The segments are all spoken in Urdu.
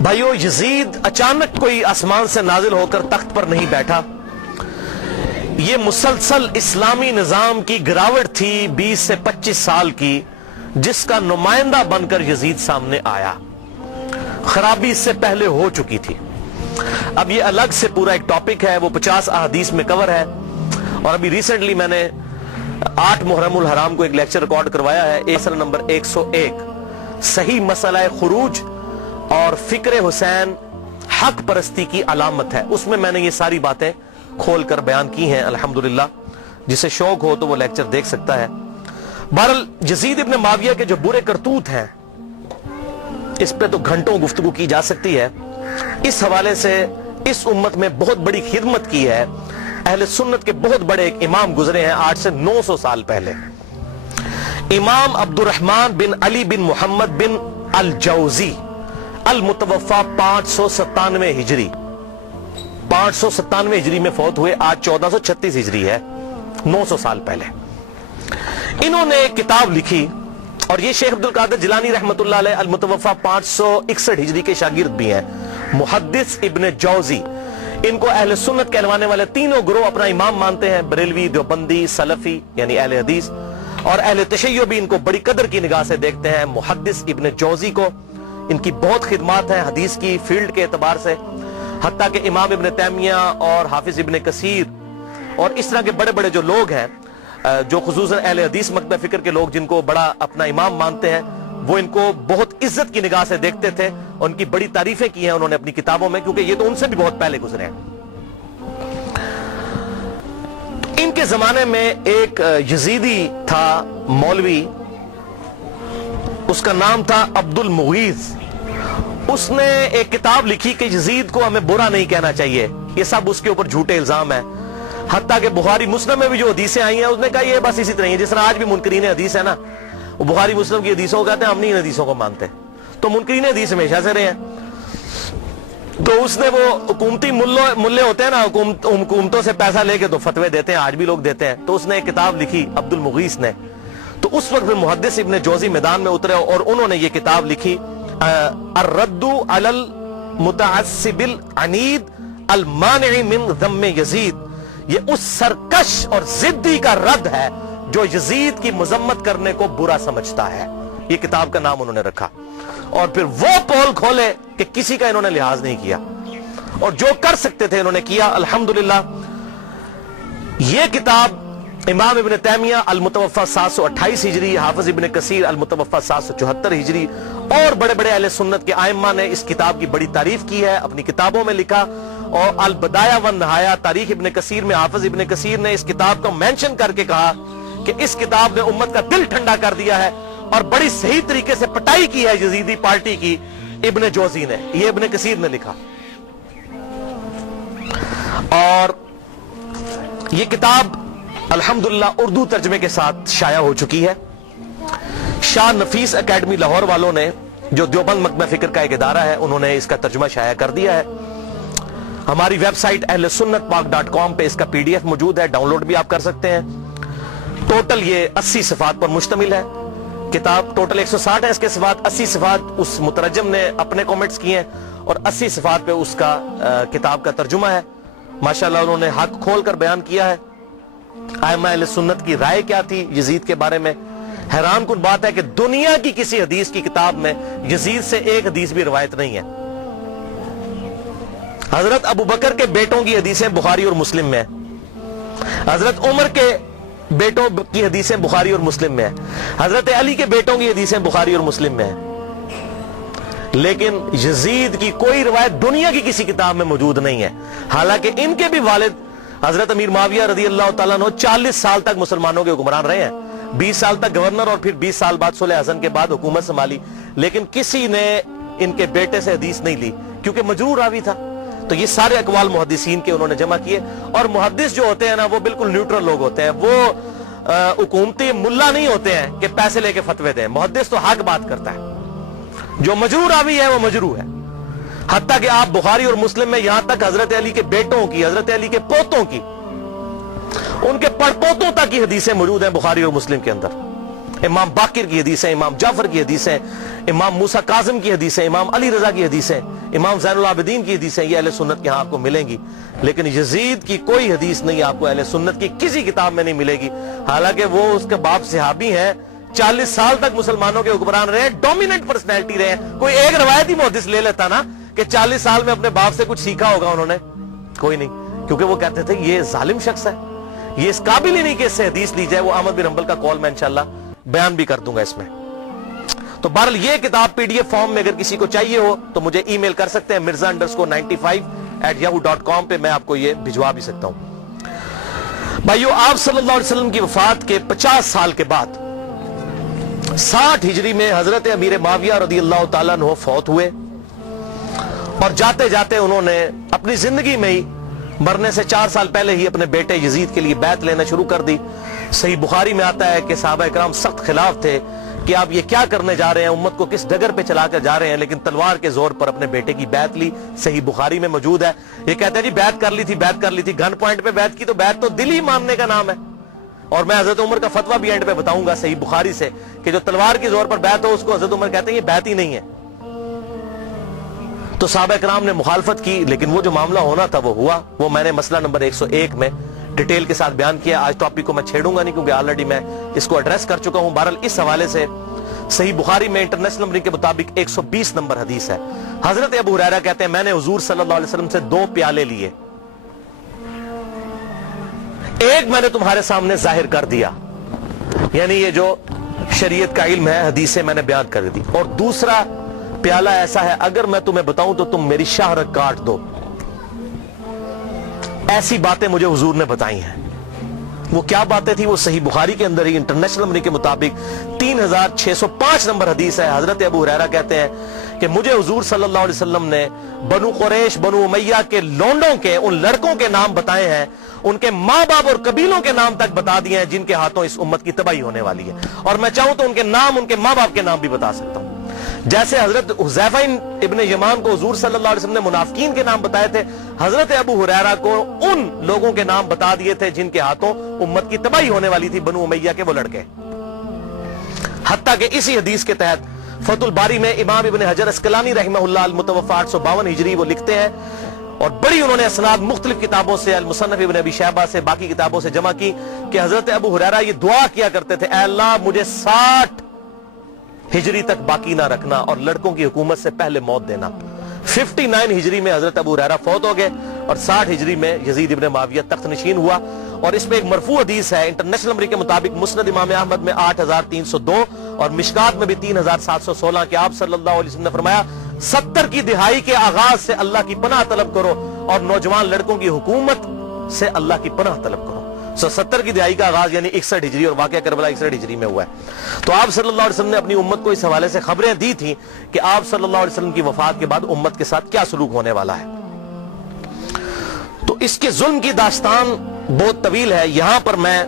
بھائیو، یزید اچانک کوئی آسمان سے نازل ہو کر تخت پر نہیں بیٹھا. یہ مسلسل اسلامی نظام کی گراوٹ تھی 20 سے 25 سال کی، جس کا نمائندہ بن کر یزید سامنے آیا. خرابی اس سے پہلے ہو چکی تھی. اب یہ الگ سے پورا ایک ٹاپک ہے، وہ 50 احادیث میں کور ہے. اور ابھی ریسنٹلی میں نے 8 محرم الحرام کو ایک لیکچر ریکارڈ کروایا ہے. مسئلہ نمبر 101، صحیح مسئلہ خروج اور فکر حسین حق پرستی کی علامت ہے. اس میں میں نے یہ ساری باتیں کھول کر بیان کی ہیں الحمدللہ. جسے شوق ہو تو وہ لیکچر دیکھ سکتا ہے. بہرحال یزید ابن معاویہ کے جو برے کرتوت ہیں، اس پہ تو گھنٹوں گفتگو کی جا سکتی ہے. اس حوالے سے اس امت میں بہت بڑی خدمت کی ہے. اہل سنت کے بہت بڑے ایک امام گزرے ہیں آج سے 900 سال پہلے. امام عبد الرحمن بن علی بن محمد بن الجوزی، المتوفا 597 ہجری، 597 ہجری میں فوت ہوئے. آج 1436 ہجری ہے، 900 سال پہلے. انہوں نے ایک کتاب لکھی، اور یہ شیخ عبد القادر جیلانی رحمت اللہ علیہ المتوفا 561 ہجری کے شاگرد بھی ہیں. محدث ابن جوزی، ان کو اہل سنت کہلوانے والے تینوں گروہ اپنا امام مانتے ہیں. بریلوی، دیوبندی، سلفی یعنی اہل حدیث، اور اہل تشیع بھی ان کو بڑی قدر کی نگاہ سے دیکھتے ہیں. محدث ابن جوزی کو ان کی بہت خدمات ہیں حدیث کی فیلڈ کے اعتبار سے. حتیٰ کہ امام ابن تیمیہ اور حافظ ابن کثیر اور اس طرح کے بڑے بڑے جو لوگ ہیں، جو خصوصاً اہل حدیث مکتب فکر کے لوگ جن کو بڑا اپنا امام مانتے ہیں، وہ ان کو بہت عزت کی نگاہ سے دیکھتے تھے. ان کی بڑی تعریفیں کی ہیں انہوں نے اپنی کتابوں میں، کیونکہ یہ تو ان سے بھی بہت پہلے گزرے ہیں. ان کے زمانے میں ایک یزیدی تھا مولوی، اس کا نام تھا عبد المغیث. اس نے ایک کتاب لکھی کہ یزید کو ہمیں برا نہیں کہنا چاہیے، یہ سب اس کے اوپر جھوٹے الزام ہیں. حتیٰ کہ بخاری مسلم میں بھی جو حدیثیں آئی ہیں، اس نے کہا یہ بس اسی طرح ہے. جس طرح آج بھی منکرین حدیث ہے نا، وہ بخاری مسلم کی حدیثوں کو کہتے ہیں ہم نہیں ان حدیثوں کو مانتے. تو منکرین حدیث ہمیشہ سے رہے ہیں. تو اس نے وہ حکومتی ملے ہوتے ہیں نا، حکومتوں سے پیسہ لے کے تو فتوے دیتے ہیں، آج بھی لوگ دیتے ہیں. تو اس نے ایک کتاب لکھی عبد المغیث نے. تو اس وقت محدث ابن جوزی میدان میں اترے اور انہوں نے یہ کتاب لکھی، الرد علی المتعصب العنید المانع من ذم یزید. یہ اس سرکش اور ضدی کا رد ہے جو یزید کی مذمت کرنے کو برا سمجھتا ہے. یہ کتاب کا نام انہوں نے رکھا. اور پھر وہ پول کھولے کہ کسی کا انہوں نے لحاظ نہیں کیا، اور جو کر سکتے تھے انہوں نے کیا. الحمدللہ یہ کتاب امام ابن تیمیہ المتوفا 728 ہجری، حافظ ابن کثیر المتوفا 774 ہجری اور بڑے بڑے اہل سنت کے ائمہ نے اس کتاب کی بڑی تعریف کی ہے، اپنی کتابوں میں لکھا. اور البدایہ والنہایہ تاریخ ابن کثیر میں حافظ ابن کثیر نے اس کتاب کو مینشن کر کے کہا کہ اس کتاب نے امت کا دل ٹھنڈا کر دیا ہے، اور بڑی صحیح طریقے سے پٹائی کی ہے یزیدی پارٹی کی ابن جوزی نے. یہ ابن کثیر نے لکھا. اور یہ کتاب الحمدللہ اردو ترجمے کے ساتھ شائع ہو چکی ہے. شاہ نفیس اکیڈمی لاہور والوں نے، جو دیوبند مکتب فکر کا ایک ادارہ ہے، انہوں نے اس کا ترجمہ شائع کر دیا ہے. ہماری ویب سائٹ اہل سنت پاک.com پہ اس کا PDF موجود ہے، ڈاؤن لوڈ بھی آپ کر سکتے ہیں. ٹوٹل یہ 80 صفحات پر مشتمل ہے کتاب. ٹوٹل 160 ہے اس کے صفحات. 80 صفحات اس مترجم نے اپنے کومنٹس کیے ہیں، اور 80 صفحات پہ اس کا کتاب کا ترجمہ ہے. ماشاءاللہ انہوں نے حق کھول کر بیان کیا ہے. ائمہ اہل سنت کی رائے کیا تھی یزید کے بارے میں. حیران کن بات ہے کہ دنیا کی کسی حدیث کی کتاب میں یزید سے ایک حدیث بھی روایت نہیں ہے. حضرت ابو بکر کے بیٹوں کی حدیثیں بخاری اور مسلم میں ہیں. حضرت عمر کے بیٹوں کی حدیثیں بخاری اور مسلم میں ہیں. حضرت علی کے بیٹوں کی حدیثیں بخاری اور مسلم میں ہیں. لیکن یزید کی کوئی روایت دنیا کی کسی کتاب میں موجود نہیں ہے. حالانکہ ان کے بھی والد حضرت امیر معاویہ رضی اللہ تعالیٰ عنہ 40 سال تک مسلمانوں کے حکمران رہے ہیں. 20 سال تک گورنر، اور پھر 20 سال بعد صلح حسن کے بعد حکومت سنبھالی. لیکن کسی نے ان کے بیٹے سے حدیث نہیں لی، کیونکہ مجروح راوی تھا. تو یہ سارے اقوال محدثین کے انہوں نے جمع کیے. اور محدث جو ہوتے ہیں نا، وہ بالکل نیوٹرل لوگ ہوتے ہیں. وہ حکومتی ملا نہیں ہوتے ہیں کہ پیسے لے کے فتوے دیں. محدث تو حق بات کرتا ہے. جو مجروح راوی ہے وہ مجروح ہے. حتیٰ کہ آپ بخاری اور مسلم میں یہاں تک حضرت علی کے بیٹوں کی، حضرت علی کے پوتوں کی، ان کے پڑپوتوں تک کی حدیثیں موجود ہیں بخاری اور مسلم کے اندر. امام باقر کی حدیث ہے، امام جعفر کی حدیث ہے، امام موسیٰ کاظم کی حدیث ہے، امام علی رضا کی حدیث ہے، امام زین العابدین کی حدیث ہے، یہ اہل سنت کے ہاں آپ کو ملیں گی. لیکن یزید کی کوئی حدیث نہیں آپ کو اہل سنت کی کسی کتاب میں نہیں ملے گی. حالانکہ وہ اس کے باپ صحابی ہیں، 40 سال تک مسلمانوں کے حکمران رہے، ڈومیننٹ پرسنالٹی رہے. کوئی ایک روایتی محدث لے لیتا نا کہ 40 سال میں اپنے باپ سے کچھ سیکھا ہوگا انہوں نے، کوئی نہیں. کیونکہ وہ کہتے تھے یہ ظالم شخص ہے، یہ اس قابل ہی نہیں کہ اس سے حدیث لی جائے. وہ احمد بن حنبل کا قول میں انشاءاللہ بیان بھی کر دوں گا اس میں. تو بہرحال یہ کتاب پی ڈی ایف فارم میں اگر کسی کو چاہیے ہو تو مجھے ای میل کر سکتے ہیں mirza_95@yahoo.com پہ، میں آپ کو یہ بھجوا بھی سکتا ہوں. بھائیو، آپ صلی اللہ علیہ وسلم کی وفات کے 50 سال کے بعد 60 ہجری میں حضرت امیر معاویہ رضی اللہ تعالیٰ عنہ فوت ہوئے، اور جاتے جاتے انہوں نے اپنی زندگی میں ہی مرنے سے 4 سال پہلے ہی اپنے بیٹے یزید کے لیے بیعت لینا شروع کر دی. صحیح بخاری میں آتا ہے کہ صحابہ اکرام سخت خلاف تھے کہ آپ یہ کیا کرنے جا رہے ہیں، امت کو کس ڈگر پہ چلا کر جا رہے ہیں، لیکن تلوار کے زور پر اپنے بیٹے کی بیعت لی. صحیح بخاری میں موجود ہے. یہ کہتے ہیں جی بیعت کر لی تھی، گن پوائنٹ پہ بیعت کی، تو بیعت تو دل ہی ماننے کا نام ہے. اور میں حضرت عمر کا فتویٰ بھی اینڈ پہ بتاؤں گا صحیح بخاری سے کہ جو تلوار کے زور پر بیعت ہو اس کو حضرت عمر کہتے ہیں یہ بیعت ہی نہیں ہے. تو صحابہ کرام نے مخالفت کی، لیکن وہ جو معاملہ ہونا تھا وہ ہوا. وہ میں نے مسئلہ نمبر 101 میں ڈیٹیل کے ساتھ بیان کیا. آج ٹاپک کو میں چھیڑوں گا نہیں کیونکہ آلریڈی میں اس کو ایڈریس کر چکا ہوں. بہرحال اس حوالے سے صحیح بخاری میں انٹرنیشنل نمبر کے مطابق 120 نمبر حدیث ہے. حضرت ابو ہریرہ کہتے ہیں میں نے حضور صلی اللہ علیہ وسلم سے 2 پیالے لیے، ایک میں نے تمہارے سامنے ظاہر کر دیا، یعنی یہ جو شریعت کا علم ہے، حدیثیں میں نے بیان کر دی، اور دوسرا پیالہ ایسا ہے اگر میں تمہیں بتاؤں تو تم میری شہرت کاٹ دو. ایسی باتیں مجھے حضور نے بتائی ہیں. وہ کیا باتیں تھی؟ وہ صحیح بخاری کے اندر ہی انٹرنیشنل نمبر کے مطابق 3605 نمبر حدیث ہے. حضرت ابو ہریرہ کہتے ہیں کہ مجھے حضور صلی اللہ علیہ وسلم نے بنو قریش، بنو امیہ کے لونڈوں کے ان لڑکوں کے نام بتائے ہیں، ان کے ماں باپ اور قبیلوں کے نام تک بتا دیے ہیں جن کے ہاتھوں اس امت کی تباہی ہونے والی ہے. اور میں چاہوں تو ان کے نام، ان کے ماں باپ کے نام بھی بتا سکتا ہوں. جیسے حضرت حذیفہ ابن یمان کو حضور صلی اللہ علیہ وسلم نے منافقین کے نام بتائے تھے، حضرت ابو ہریرہ کو ان لوگوں کے نام بتا دیے تھے جن کے ہاتھوں امت کی تباہی ہونے والی تھی، بنو امیہ کے وہ لڑکے. حتیٰ کہ اسی حدیث کے تحت فتح الباری میں امام ابن حجر اسقلانی رحمہ اللہ المتوفی 852 ہجری وہ لکھتے ہیں، اور بڑی انہوں نے اسناد مختلف کتابوں سے، المصنف ابن ابی شیبہ سے، باقی کتابوں سے جمع کی کہ حضرت ابو ہریرہ یہ دعا کیا کرتے تھے، اے اللہ مجھے 60 ہجری تک باقی نہ رکھنا اور لڑکوں کی حکومت سے پہلے موت دینا. 59 ہجری میں حضرت ابو ہریرہ فوت ہو گئے اور 60 ہجری میں یزید ابن معاویہ تخت نشین ہوا. اور اس میں ایک مرفوع حدیث ہے انٹرنیشنل نمبر کے مطابق مسند امام احمد میں 8302 اور مشکات میں بھی 3716 کہ آپ صلی اللہ علیہ وسلم نے فرمایا 70 کی دہائی کے آغاز سے اللہ کی پناہ طلب کرو اور نوجوان لڑکوں کی حکومت سے اللہ کی پناہ طلب کرو. 70 کی دہائی کا آغاز یعنی 61 ہجری، اور واقعہ کربلا 61 ہجری میں ہوا ہے. تو آپ صلی اللہ علیہ وسلم نے اپنی امت کو اس حوالے سے خبریں دی تھیں کہ آپ صلی اللہ علیہ وسلم کی وفات کے بعد امت کے ساتھ کیا سلوک ہونے والا ہے. تو اس کے ظلم کی داستان بہت طویل ہے. یہاں پر میں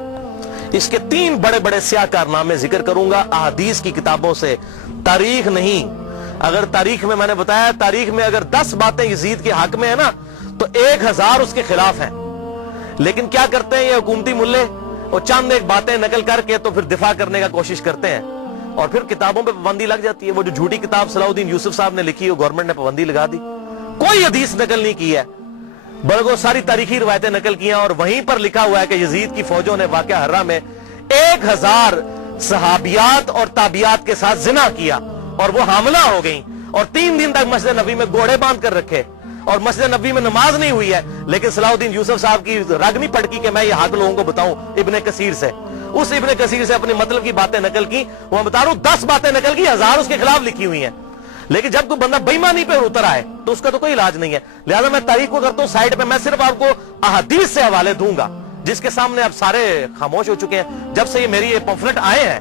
اس کے 3 بڑے بڑے سیاہ کارنامے ذکر کروں گا احادیث کی کتابوں سے، تاریخ نہیں. اگر تاریخ میں نے بتایا تاریخ میں اگر 10 باتیں یزید کے حق میں ہیں نا تو 1000 اس کے خلاف ہیں. لیکن کیا کرتے ہیں یہ حکومتی ملے، اور چند ایک باتیں نقل کر کے تو پھر دفاع کرنے کا کوشش کرتے ہیں، اور پھر کتابوں پہ پابندی لگ جاتی ہے. وہ جو جھوٹی کتاب صلاح الدین یوسف صاحب نے لکھی وہ گورنمنٹ نے پابندی لگا دی، کوئی حدیث نقل نہیں کی ہے، بلکہ ساری تاریخی روایتیں نقل کی ہیں. اور وہیں پر لکھا ہوا ہے کہ یزید کی فوجوں نے واقعہ حرہ میں 1000 صحابیات اور تابعیات کے ساتھ زنا کیا اور وہ حاملہ ہو گئیں، اور 3 دن تک مسجد نبوی میں گھوڑے باندھ کر رکھے، اور مسجد نبوی میں نماز نہیں ہوئی ہے. لیکن صلاح الدین یوسف صاحب کی رگ نہیں پھٹکی کہ میں یہ حق لوگوں کو بتاؤں. ابن کثیر سے، اس ابن کثیر سے اپنی مطلب کی باتیں نقل کی. وہ بتا رہا ہوں 10 باتیں نقل کی، 1000 اس کے خلاف لکھی ہوئی ہیں. لیکن جب کوئی بندہ بے ایمانی پہ اتر آئے تو اس کا تو کوئی علاج نہیں ہے. لہذا میں تاریخ کو کرتا ہوں سائڈ پہ، میں صرف آپ کو احادیث سے حوالے دوں گا جس کے سامنے آپ سارے خاموش ہو چکے ہیں. جب سے یہ میری یہ پمفلٹ آئے ہیں،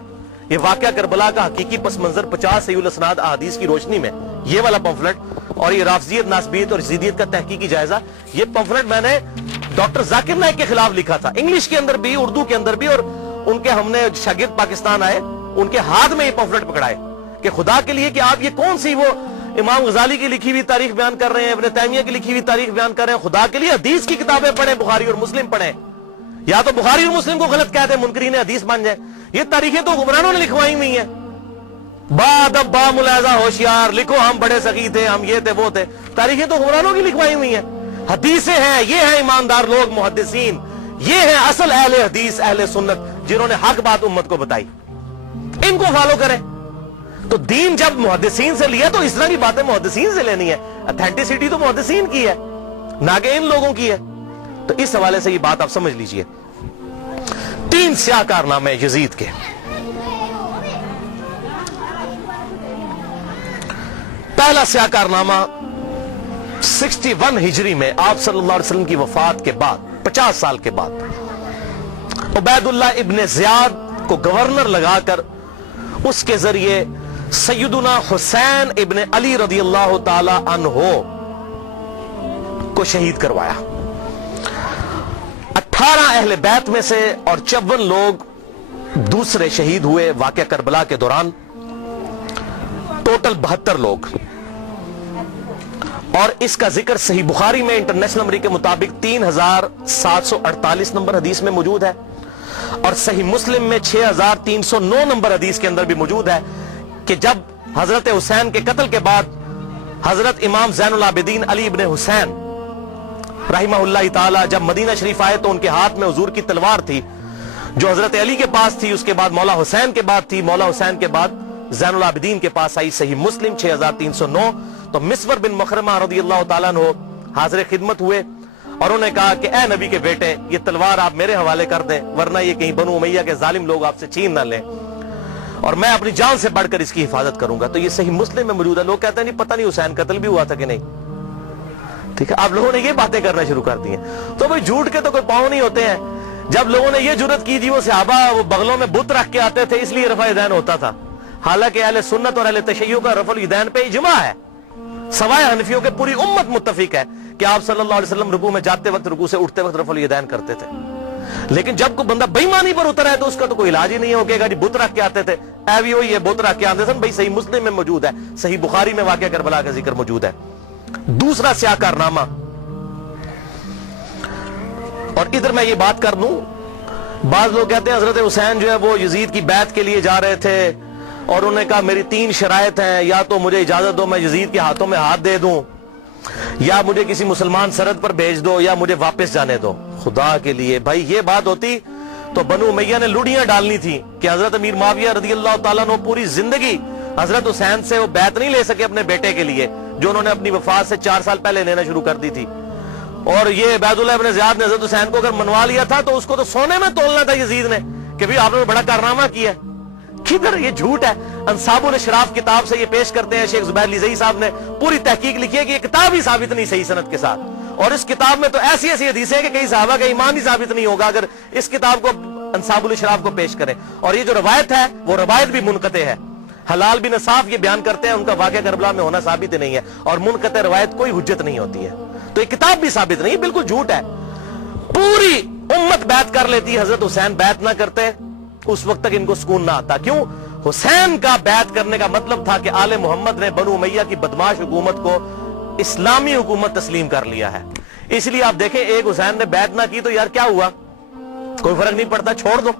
یہ واقعہ کربلا کا حقیقی پس منظر 50 صحیح الاسناد احادیث کی روشنی میں، یہ والا پمفلٹ، اور یہ رافضیت، ناسبیت اور یزیدیت کا تحقیقی جائزہ، یہ پمفلٹ میں نے ڈاکٹر ذاکر نائک کے خلاف لکھا تھا، انگلش کے اندر بھی، اردو کے اندر بھی. اور ان کے ہم نے شاگرد پاکستان آئے، ان کے ہاتھ میں یہ پمفلٹ پکڑائے کہ خدا کے لیے کہ آپ یہ کون سی وہ امام غزالی کی لکھی ہوئی تاریخ بیان کر رہے ہیں، ابن تیمیہ کی لکھی ہوئی تاریخ بیان کر رہے ہیں. خدا کے لیے حدیث کی کتابیں پڑھیں، بخاری اور مسلم پڑھیں. یا تو بخاری اور مسلم کو غلط کہتے ہیں منکرین حدیث بن جائے. یہ تاریخیں تو حکمرانوں نے لکھوائی ہوئی ہیں. با ادب با ملاحظہ ہوشیار لکھو ہم بڑے سخی تھے, ہم یہ تھے وہ تھے. تاریخیں تو حکمرانوں کی لکھوائی ہوئی ہیں. حدیثیں ہیں, یہ ہیں ایماندار لوگ محدثین, یہ ہیں اصل اہل حدیث اہل سنت جنہوں نے حق بات امت کو بتائی. ان کو فالو کریں. تو دین جب محدثین سے لیا تو اس طرح کی باتیں محدثین سے لینی ہے. اتھینٹسٹی تو محدثین کی ہے نہ کہ ان لوگوں کی ہے. تو اس حوالے سے یہ بات آپ سمجھ لیجئے. 3 سیاہ کارنامے یزید کے. پہلا سیاہ کارنامہ 61 ہجری میں آپ صلی اللہ علیہ وسلم کی وفات کے بعد 50 سال کے بعد عبید اللہ ابن زیاد کو گورنر لگا کر اس کے ذریعے سیدنا حسین ابن علی رضی اللہ تعالی عنہ کو شہید کروایا. 18 اہل بیت میں سے اور 54 لوگ دوسرے شہید ہوئے واقعہ کربلا کے دوران. ٹوٹل 72 لوگ. اور اس کا ذکر صحیح بخاری میں انٹرنیشنل نمبر کے مطابق 3748 نمبر حدیث میں موجود ہے, اور صحیح مسلم میں 6309 نمبر حدیث کے اندر بھی موجود ہے کہ جب حضرت حسین کے قتل کے بعد حضرت امام زین العابدین علی ابن حسین رحمہ اللہ تعالی جب مدینہ شریف آئے تو ان کے ہاتھ میں حضور کی تلوار تھی جو حضرت علی کے پاس تھی, اس کے بعد مولا حسین کے بعد تھی, مولا حسین کے بعد زین العابدین کے پاس آئی. صحیح مسلم 6309. تو مسور بن مخرمہ رضی اللہ تعالیٰ عنہ حاضر خدمت ہوئے اور انہوں نے کہا کہ اے نبی کے بیٹے یہ تلوار آپ میرے حوالے کر دیں ورنہ یہ کہیں بنو امیہ کے ظالم لوگ آپ سے چھین نہ لیں, اور میں اپنی جان سے بڑھ کر اس کی حفاظت کروں گا. تو یہ صحیح مسلم میں موجود ہے. لوگ کہتے ہیں نہیں پتہ نہیں حسین قتل بھی ہوا تھا کہ نہیں. ٹھیک ہے, آپ لوگوں نے یہ باتیں کرنا شروع کر دی ہیں. تو بھئی جھوٹ کے تو کوئی پاؤں نہیں ہوتے ہیں. جب لوگوں نے یہ جرت کی تھی وہ صحابہ وہ بغلوں میں بت رکھ کے آتے تھے اس لیے رفع یدین ہوتا تھا. حالانکہ اہل سنت اور اہل تشیع کا رفع الیدین پہ اجماع ہے, سوائے حنفیوں کے پوری امت متفق ہے کہ آپ صلی اللہ علیہ وسلم رکوع میں جاتے وقت رکوع سے اٹھتے وقت رفع الیدین کرتے تھے. لیکن جب کوئی بندہ بے ایمانی پر اترا ہے تو اس کا تو کوئی علاج ہی نہیں ہو گا جی بت رکھ کے آتے تھے. اے بھی ہوئی یہ بت رکھ کے آتے تھے. بھائی صحیح مسلم میں موجود ہے, صحیح بخاری میں واقعہ کربلا کا ذکر موجود ہے. دوسرا سیاہ کارنامہ, اور ادھر میں یہ بات کر دوں, بعض لوگ کہتے ہیں حضرت حسین جو ہے وہ یزید کی بیعت کے لیے جا رہے تھے اور انہوں نے کہا میری 3 شرائط ہیں, یا تو مجھے اجازت دو میں یزید کے ہاتھوں میں ہاتھ دے دوں, یا مجھے کسی مسلمان سرحد پر بھیج دو, یا مجھے واپس جانے دو. خدا کے لیے بھائی یہ بات ہوتی تو بنو امیہ نے لوڑیاں ڈالنی تھی کہ حضرت امیر معاویہ رضی اللہ تعالیٰ عنہ پوری زندگی حضرت حسین سے وہ بیعت نہیں لے سکے اپنے بیٹے کے لیے جو انہوں نے اپنی وفات سے 4 سال پہلے لینا شروع کر دی تھی. اور یہ عبید اللہ ابن زیاد نے حضرت حسین کو اگر منوا لیا تھا تو اس کو تو سونے میں تولنا تھا یزید نے کہ بھی آپ نے بڑا کارنامہ کیا. کدھر یہ جھوٹ ہے. انصاب الاشراف کتاب سے یہ پیش کرتے ہیں, شیخ زبیر لیزئی صاحب نے پوری تحقیق لکھی ہے کہ یہ کتاب ہی ثابت نہیں صحیح سند کے ساتھ, اور اس کتاب میں تو ایسی ایسی حدیثیں ہیں کہ کئی صحابہ کا ایمان ہی ثابت نہیں ہوگا اگر اس کتاب کو انصاب الاشراف کو پیش کریں. اور یہ جو روایت ہے وہ روایت بھی منقطع ہے. حلال بن صاف یہ بیان کرتے ہیں ان کا واقعہ کربلا میں ہونا ثابت نہیں ہے, اور منقطع روایت کوئی حجت نہیں ہوتی ہے. تو یہ کتاب بھی ثابت نہیں, بالکل جھوٹ ہے. پوری امت بیعت کر لیتی, حضرت حسین بیعت نہ کرتے اس وقت تک ان کو سکون نہ آتا. کیوں؟ حسین کا بیعت کرنے کا مطلب تھا کہ آل محمد نے بنو امیہ کی بدماش حکومت کو اسلامی حکومت تسلیم کر لیا ہے. اس لیے آپ دیکھیں ایک حسین نے بیعت نہ کی تو یار کیا ہوا, کوئی فرق نہیں پڑتا, چھوڑ دو.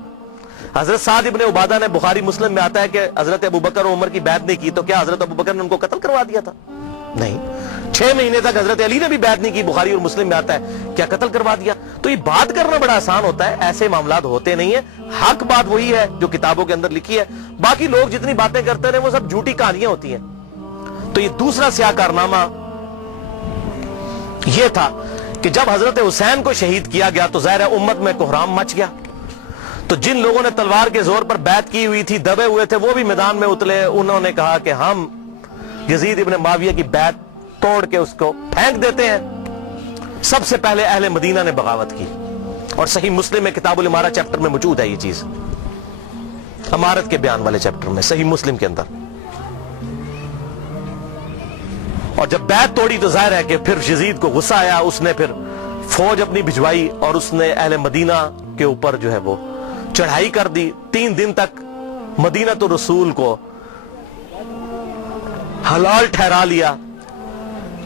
حضرت سعد ابن عبادہ نے بخاری مسلم میں آتا ہے کہ حضرت ابوبکر و عمر کی بیعت نہیں کی تو کیا حضرت ابوبکر نے ان کو قتل کروا دیا تھا؟ نہیں. 6 مہینے تک حضرت علی نے بھی بیعت نہیں کی, بخاری اور مسلم میں آتا ہے, کیا قتل کروا دیا؟ تو یہ بات کرنا بڑا آسان ہوتا ہے, ایسے معاملات ہوتے نہیں ہیں. حق بات وہی ہے جو کتابوں کے اندر لکھی ہے, باقی لوگ جتنی باتیں کرتے رہے وہ سب جھوٹی کہانیاں ہوتی ہیں. تو یہ دوسرا سیاہ کارنامہ یہ تھا کہ جب حضرت حسین کو شہید کیا گیا تو ظاہر امت میں کوہرام مچ گیا. تو جن لوگوں نے تلوار کے زور پر بیعت کی ہوئی تھی, دبے ہوئے تھے, وہ بھی میدان میں اترے. انہوں نے کہا کہ ہم یزید ابن معاویہ کی بیعت توڑ کے اس کو پھینک دیتے ہیں. سب سے پہلے اہل مدینہ نے بغاوت کی, اور صحیح مسلم میں کتاب الامارہ چیپٹر میں موجود ہے یہ چیز, امارت کے بیان والے چیپٹر میں صحیح مسلم کے اندر. اور جب بیعت توڑی تو ظاہر ہے کہ پھر یزید کو غصہ آیا, اس نے پھر فوج اپنی بھجوائی اور اس نے اہل مدینہ کے اوپر جو ہے وہ چڑھائی کر دی. 3 دن تک مدینہ رسول کو حلال ٹھہرا لیا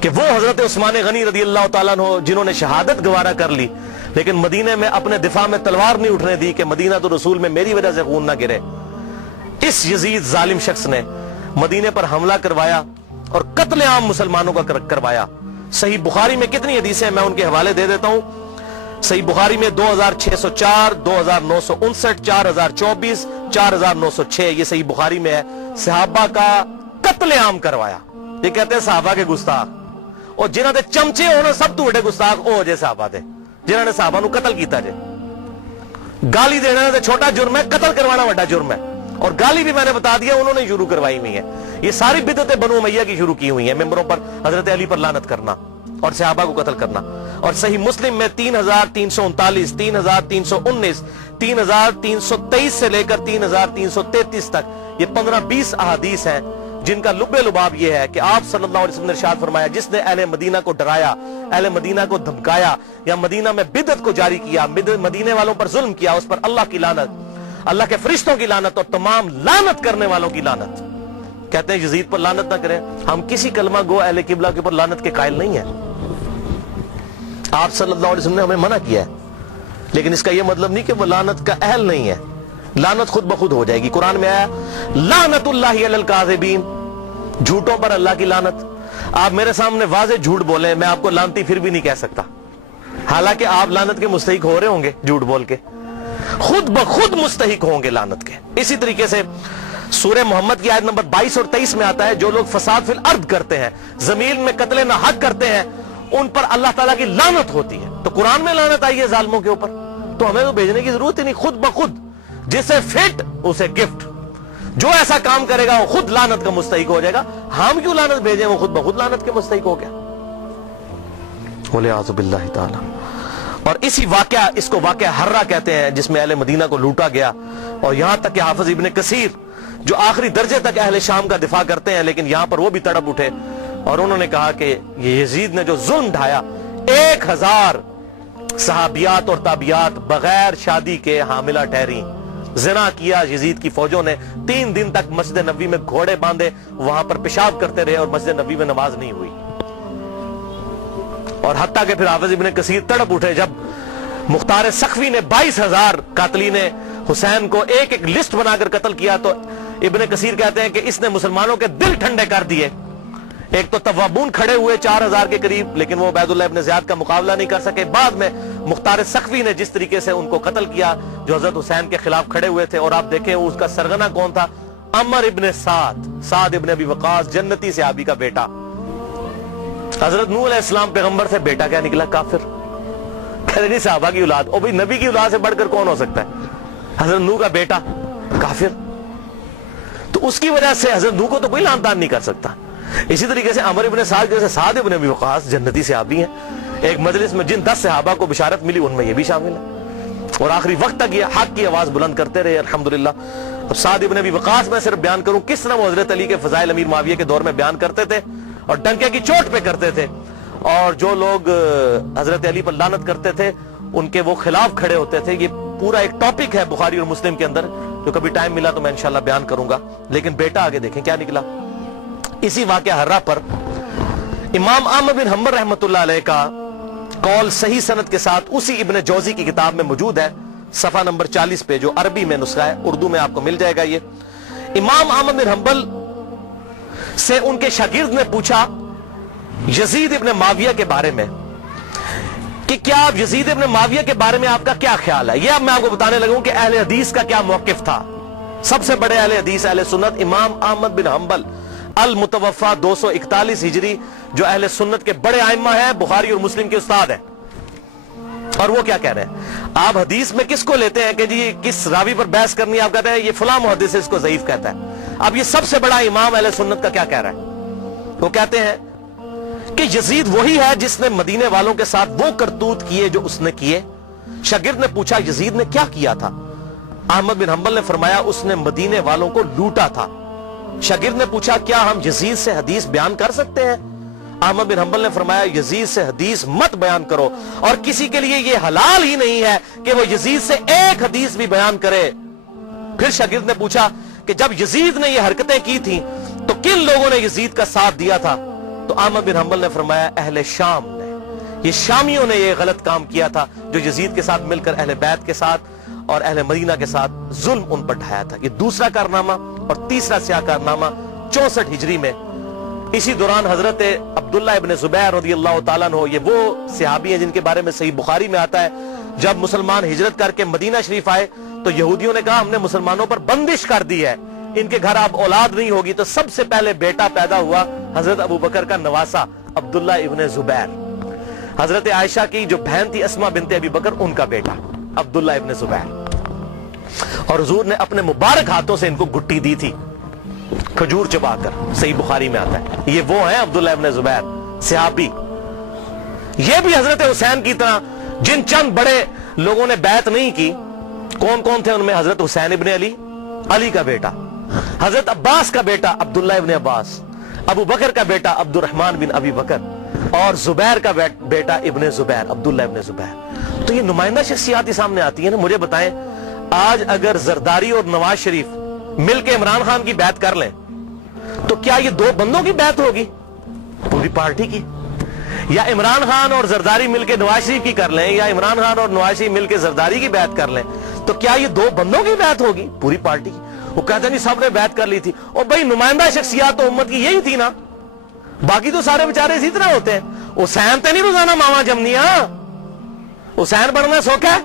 کہ وہ حضرت عثمان غنی رضی اللہ تعالیٰ عنہ جنہوں نے شہادت گوارا کر لی لیکن مدینے میں اپنے دفاع میں تلوار نہیں اٹھنے دی کہ مدینہ تو رسول میں میری وجہ سے خون نہ گرے. اس یزید ظالم شخص نے مدینے پر حملہ کروایا اور قتل عام مسلمانوں کا کروایا. صحیح بخاری میں کتنی حدیثیں ہیں میں ان کے حوالے دے دیتا ہوں. صحیح بخاری میں 2604, 2959, 4024, 4906 یہ صحیح بخاری میں ہے. صحابہ کا قتل عام کروایا. یہ کہتے ہیں صحابہ کے گستاخ, اور جنہوں نے چمچے انہوں سب تو بڑے گستاخ او جے صحابہ تھے جنہوں نے صحابہ نو قتل کیتا جے. گالی دینا تے چھوٹا جرم ہے, قتل کروانا بڑا جرم ہے. اور گالی بھی میں نے بتا دیا انہوں نے شروع کروائی ہوئی ہے. یہ ساری بدعتیں بنو امیہ کی شروع کی ہوئی ہیں, ممبروں پر حضرت علی پر لعنت کرنا اور صحابہ کو قتل کرنا. اور صحیح مسلم میں 3339, 3319, 3323 سے لے کر 3333 تک یہ 15-20 احادیث ہیں جن کا لب لباب یہ ہے کہ آپ صلی اللہ علیہ وسلم نے ارشاد فرمایا جس نے اہل مدینہ کو ڈرایا, اہل مدینہ کو دھمکایا یا مدینہ میں بدعت کو جاری کیا, مدینے والوں پر ظلم کیا, اس پر اللہ کی لعنت, اللہ کے فرشتوں کی لعنت اور تمام لعنت کرنے والوں کی لعنت. کہتے ہیں یزید پر لعنت نہ کریں. ہم کسی کلمہ گو اہل قبلہ کے اوپر لعنت کے قائل نہیں ہیں. آپ صلی اللہ علیہ وسلم نے ہمیں منع کیا ہے, لیکن اس کا یہ مطلب نہیں کہ وہ لعنت کا اہل نہیں ہے. لعنت خود بخود ہو جائے گی. قرآن میں آیا لعنت اللہ علی الکاذبین, جھوٹوں پر اللہ کی لعنت. آپ میرے سامنے واضح جھوٹ بولیں, میں آپ کو لعنتی پھر بھی نہیں کہہ سکتا, حالانکہ آپ لعنت کے مستحق ہو رہے ہوں گے. جھوٹ بول کے خود بخود مستحق ہوں گے لعنت کے. اسی طریقے سے سورہ محمد کی آیت نمبر 22 اور 23 میں آتا ہے جو لوگ فساد فی الارض کرتے ہیں, زمین میں قتل نہ حق کرتے ہیں, ان پر اللہ تعالیٰ کی لعنت ہوتی ہے. تو قرآن میں لعنت آئی ہے ظالموں کے اوپر, تو ہمیں تو بھیجنے کی ضرورت ہی نہیں. خود بخود جسے فٹ اسے گفٹ, جو ایسا کام کرے گا وہ خود لعنت کا مستحق ہو جائے گا. ہم کیوں لعنت بھیجیں, وہ خود بخود لعنت کے مستحق ہو گیا. وَلِعَاذُ بِاللَّهِ تعالی. اور اسی واقعہ, اس کو واقعہ حرہ کہتے ہیں, جس میں اہل مدینہ کو لوٹا گیا. اور یہاں تک کہ حافظ ابن کثیر جو آخری درجے تک اہل شام کا دفاع کرتے ہیں, لیکن یہاں پر وہ بھی تڑپ اٹھے اور انہوں نے کہا کہ یہ یزید نے جو ظلم ڈھایا, 1000 صحابیات اور تابعیات بغیر شادی کے حاملہ ٹھہری, زنا کیا یزید کی فوجوں نے. 3 دن تک مسجد نبوی میں گھوڑے باندھے وہاں پر پیشاب کرتے رہے اور مسجد نبوی میں نماز نہیں ہوئی. اور حتیٰ کہ پھر حافظ ابن کثیر تڑپ اٹھے جب مختار سخوی نے 22,000 قاتلین حسین کو ایک ایک لسٹ بنا کر قتل کیا, تو ابن کثیر کہتے ہیں کہ اس نے مسلمانوں کے دل ٹھنڈے کر دیے. ایک تو توابون کھڑے ہوئے 4000 کے قریب, لیکن وہ عبید اللہ ابن زیاد کا مقابلہ نہیں کر سکے. بعد میں مختار سخوی نے جس طریقے سے ان کو قتل کیا جو حضرت حسین کے خلاف کھڑے ہوئے تھے, اور آپ دیکھیں اس کا سرغنہ کون تھا, عمر ابن سعد ابن ابی وقاص, جنتی صحابی کا بیٹا. حضرت نوح علیہ السلام پیغمبر سے بیٹا کیا نکلا, کافر. کہتے نہیں صحابہ کی اولاد, او بھئی نبی کی اولاد سے بڑھ کر کون ہو سکتا ہے, حضرت نوح کا بیٹا کافر. تو اس کی وجہ سے حضرت نوح کو تو کوئی لعن طعن نہیں کر سکتا. اسی طریقے سے عمر ابن سعد جیسے سعد ابن ابی وقاص جنتی صحابی ہیں, ایک مجلس میں جن 10 صحابہ کو بشارت ملی ان میں یہ بھی شامل ہے, اور آخری وقت تک یہ حق کی آواز بلند کرتے رہے الحمدللہ. اب سعد ابن ابی وقاص میں صرف بیان کروں کس طرح وہ حضرت علی کے فضائل امیر معاویہ کے دور میں بیان کرتے تھے اور ڈنکے کی چوٹ پہ کرتے تھے, اور جو لوگ حضرت علی پر لعنت کرتے تھے ان کے وہ خلاف کھڑے ہوتے تھے. یہ پورا ایک ٹاپک ہے بخاری اور مسلم کے اندر, جو کبھی ٹائم ملا تو میں انشاءاللہ بیان کروں گا. لیکن بیٹا آگے دیکھیں کیا نکلا. اسی واقعہ حرہ پر امام احمد بن حنبل رحمۃ اللہ علیہ کا قول صحیح سند کے ساتھ اسی ابن جوزی کی کتاب میں موجود ہے, صفحہ نمبر 40 پہ, جو عربی میں نسخہ ہے, اردو میں آپ کو مل جائے گا. یہ امام احمد بن حنبل سے ان کے شاگرد نے پوچھا یزید ابن معاویہ کے بارے میں کہ کیا آپ یزید ابن معاویہ کے بارے میں آپ کا کیا خیال ہے. یہ اب میں آپ کو بتانے لگوں کہ اہل حدیث کا کیا موقف تھا. سب سے بڑے اہل حدیث اہل سنت امام احمد بن حنبل المتوفا 241 ہجری, جو اہل سنت کے بڑے ائمہ ہیں, بخاری اور مسلم کے استاد ہیں. اور وہ کیا کہہ رہے ہیں, آپ حدیث میں کس کو لیتے ہیں کہ جی کس راوی پر بحث کرنی ہے, آپ کہتے ہیں یہ فلاں محدث اس کو ضعیف کہتا ہے. اب یہ سب سے بڑا امام اہل سنت کا کیا کہہ رہا ہے, وہ کہتے ہیں کہ یزید وہی ہے جس نے مدینے والوں کے ساتھ وہ کرتوت کیے جو اس نے کیے. شاگرد نے پوچھا یزید نے کیا کیا تھا. احمد بن حنبل نے فرمایا اس نے مدینے والوں کو لوٹا تھا. شاگرد نے پوچھا کیا ہم یزید سے حدیث بیان کر سکتے ہیں. احمد بن حنبل نے فرمایا یزید سے حدیث مت بیان کرو, اور کسی کے لیے یہ حلال ہی نہیں ہے کہ وہ یزید سے ایک حدیث بھی بیان کرے. پھر شاگرد نے پوچھا کہ جب یزید نے یہ حرکتیں کی تھیں تو کن لوگوں نے یزید کا ساتھ دیا تھا. تو احمد بن حنبل نے فرمایا اہل شام نے. یہ شامیوں نے یہ غلط کام کیا تھا جو یزید کے ساتھ مل کر اہل بیت کے ساتھ اور اہل مدینہ کے ساتھ ظلم ان پر ڈھایا تھا. یہ دوسرا کارنامہ. اور تیسرا سیاہ کارنامہ 64 ہجری میں اسی دوران حضرت عبداللہ ابن زبیر رضی اللہ تعالیٰ عنہ، یہ وہ صحابی ہیں جن کے بارے میں صحیح بخاری میں آتا ہے جب مسلمان ہجرت کر کے مدینہ شریف آئے تو یہودیوں نے کہا ہم نے مسلمانوں پر بندش کر دی ہے، ان کے گھر اب اولاد نہیں ہوگی. تو سب سے پہلے بیٹا پیدا ہوا حضرت ابو بکر کا نواسا عبداللہ ابن زبیر. حضرت عائشہ کی جو بہن تھی اسما بنت ابی بکر، ان کا بیٹا عبداللہ ابن زبیر. اور حضور نے اپنے مبارک ہاتھوں سے ان کو گٹی دی تھی کھجور چبا کر، صحیح بخاری میں آتا ہے. یہ وہ ہیں عبداللہ ابن زبیر صحابی. یہ بھی حضرت حسین کی طرح جن چند بڑے لوگوں نے بیعت نہیں کی. کون کون تھے ان میں؟ حضرت حسین ابن علی، علی کا بیٹا، حضرت عباس کا بیٹا عبداللہ ابن عباس، ابو بکر کا بیٹا عبد الرحمن بن ابی بکر، اور زبیر کا بیٹا ابن زبیر، عبداللہ ابن زبیر. تو یہ نمائندہ شخصیات ہی سامنے آتی ہیں نا. مجھے بتائیں آج اگر زرداری اور نواز شریف مل کے عمران خان کی بیعت کر لیں تو کیا یہ دو بندوں کی بیعت ہوگی؟ پوری پارٹی کی. یا عمران خان اور زرداری مل کے نواز شریف کی کر لیں، یا عمران خان اور نواز شریف مل کے زرداری کی بیعت کر لیں تو کیا یہ دو بندوں کی بیعت ہوگی؟ پوری پارٹی کی. وہ کہتے ہیں نہیں سب نے بیعت کر لی تھی. اور بھائی نمائندہ شخصیات تو امت کی یہی تھی نا، باقی تو سارے بیچارے اسی طرح ہوتے ہیں. حسین تے نہیں روزانہ ماما جمنیا، حسین بڑھنا سوکھا ہے.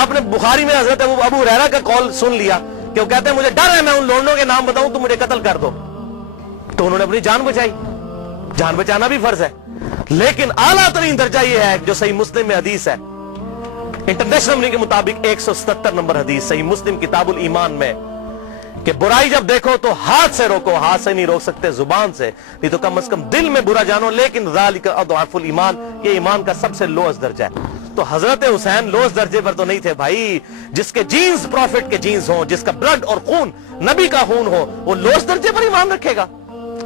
آپ نے بخاری میں حضرت ابو ہریرہ کا قول سن لیا کہ وہ کہتے ہیں مجھے ڈر ہے میں ان لوگوں کے نام بتاؤں تو مجھے قتل کر دو. تو انہوں نے اپنی جان بچائی. جان بچانا بھی فرض ہے، لیکن اعلیٰ ترین درجہ یہ ہے جو صحیح مسلم میں حدیث ہے، انٹرنیشنل نمبر کے مطابق 177 نمبر حدیث صحیح مسلم کتاب الایمان میں، کہ برائی جب دیکھو تو ہاتھ سے روکو. ہاتھ سے نہیں روک سکتے، زبان سے، نہیں تو کم از کم دل میں برا جانو. لیکن ذالک اضعف الایمان، یہ ایمان کا سب سے لوئسٹ درجہ ہے. تو حضرت حسین لوئسٹ درجے پر تو نہیں تھے بھائی. جس کے جینز پروفٹ کے جینز ہوں، جس کا بلڈ اور خون نبی کا خون ہو، وہ لوئسٹ درجے پر ایمان رکھے گا؟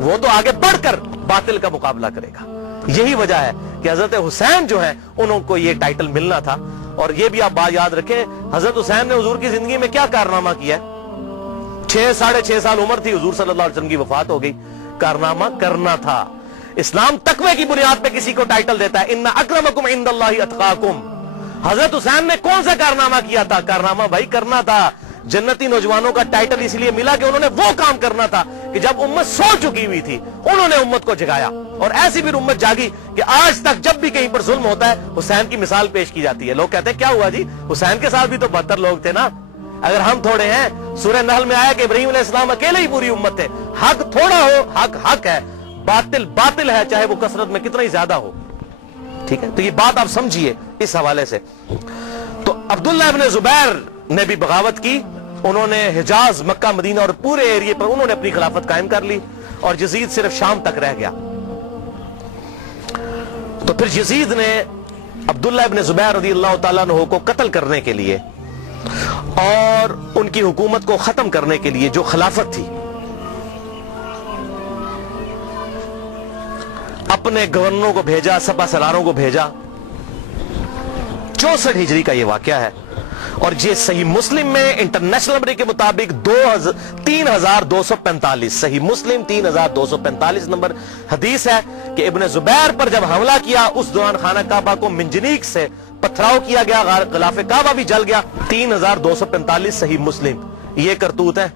وہ تو آگے بڑھ کر باطل کا مقابلہ کرے گا. یہی وجہ ہے کہ حضرت حسین جو ہے انہوں کو یہ ٹائٹل ملنا تھا. اور یہ بھی آپ بات یاد رکھیں، حضرت حسین نے حضور کی زندگی میں کیا کارنامہ کیا ہے؟ 6.5 سال عمر تھی، حضور صلی اللہ علیہ وسلم کی وفات ہو گئی. کارنامہ کرنا تھا. اسلام تقوی کی بنیاد پہ کسی کو ٹائٹل دیتا ہے، ان اکرمکم عند اللہ اتقاکم. حضرت حسین نے کون سا کارنامہ کیا تھا؟ کارنامہ بھائی کرنا تھا. جنتی نوجوانوں کا ٹائٹل اس لیے ملا کہ انہوں نے وہ کام کرنا تھا کہ جب امت سو چکی ہوئی تھی انہوں نے امت کو جگایا. اور ایسی بھی امت جاگی کہ آج تک جب بھی کہیں پر ظلم ہوتا ہے حسین کی مثال پیش کی جاتی ہے. لوگ کہتے ہیں کیا ہوا جی، حسین کے ساتھ بھی تو 72 لوگ تھے نا. اگر ہم تھوڑے ہیں، سورہ نحل میں آیا کہ ابراہیم علیہ السلام اکیلے ہی پوری امت تھے. حق تھوڑا ہو، حق حق ہے، باطل باطل ہے، چاہے وہ کثرت میں کتنا ہی زیادہ ہو. ٹھیک ہے، تو یہ بات آپ سمجھیے اس حوالے سے. تو عبداللہ ابن زبیر نے بھی بغاوت کی. انہوں نے حجاز، مکہ، مدینہ اور پورے ایریے پر انہوں نے اپنی خلافت قائم کر لی اور یزید صرف شام تک رہ گیا. تو پھر یزید نے عبداللہ ابن زبیر رضی اللہ تعالیٰ عنہ کو قتل کرنے کے لیے اور ان کی حکومت کو ختم کرنے کے لیے جو خلافت تھی، اپنے گورنروں کو بھیجا، سپہ سالاروں کو بھیجا. 64 ہجری کا یہ واقعہ ہے. اور یہ صحیح مسلم میں انٹرنیشنل نمبر کے مطابق 3245 صحیح مسلم 3245 نمبر حدیث ہے کہ ابن زبیر پر جب حملہ کیا اس دوران خانہ کعبہ کو منجنیق سے پتھراؤ کیا گیا، غلاف کعبہ بھی جل گیا. 3245 صحیح مسلم. یہ کرتوت ہے.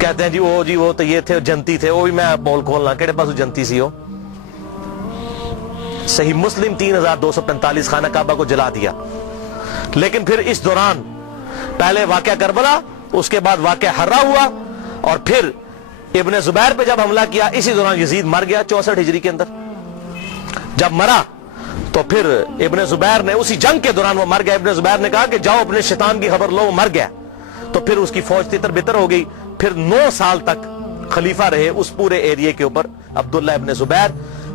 کہتے ہیں جی وہ تو یہ تھے جنتی تھے. وہ بھی میں بول کھولنا کہڑے پاس جنتی سی ہو. صحیح مسلم 3245 خانہ کعبہ کو جلا دیا. لیکن پھر اس دوران پہلے واقعہ کربلا، اس کے بعد واقعہ ہرا ہوا، اور پھر ابن زبیر پہ جب حملہ کیا اسی دوران یزید مر گیا 64 ہجری کے اندر. جب مرا تو پھر ابن زبیر نے اسی جنگ کے دوران وہ مر گیا. ابن زبیر نے کہا کہ جاؤ اپنے شیطان کی خبر لو، وہ مر گیا. تو پھر اس کی فوج تتر بتر ہو گئی. پھر 9 سال تک خلیفہ رہے اس پورے ایریے کے اوپر عبداللہ ابن زبیر.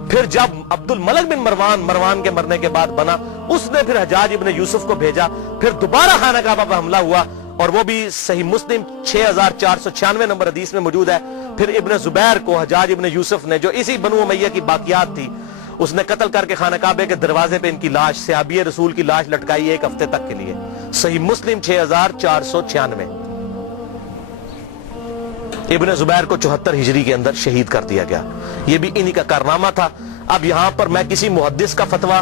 پھر جب عبد الملک بن مروان کے مرنے کے بعد بنا، اس نے پھر حجاج ابن یوسف کو بھیجا. پھر دوبارہ خانہ کعبہ پر حملہ ہوا، اور وہ بھی صحیح مسلم 6496 نمبر حدیث میں موجود ہے. پھر ابن زبیر کو حجاج ابن یوسف نے، جو اسی بنو امیہ کی باقیات تھی، اس نے قتل کر کے خانہ کعبے کے دروازے پہ ان کی لاش، صحابی رسول کی لاش لٹکائی 1 ہفتے تک کے لیے. صحیح مسلم 6496. ابن زبیر کو 74 ہجری کے اندر شہید کر دیا گیا. یہ بھی انہی کا کارنامہ تھا. اب یہاں پر میں کسی محدث کا فتویٰ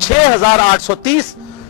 6830,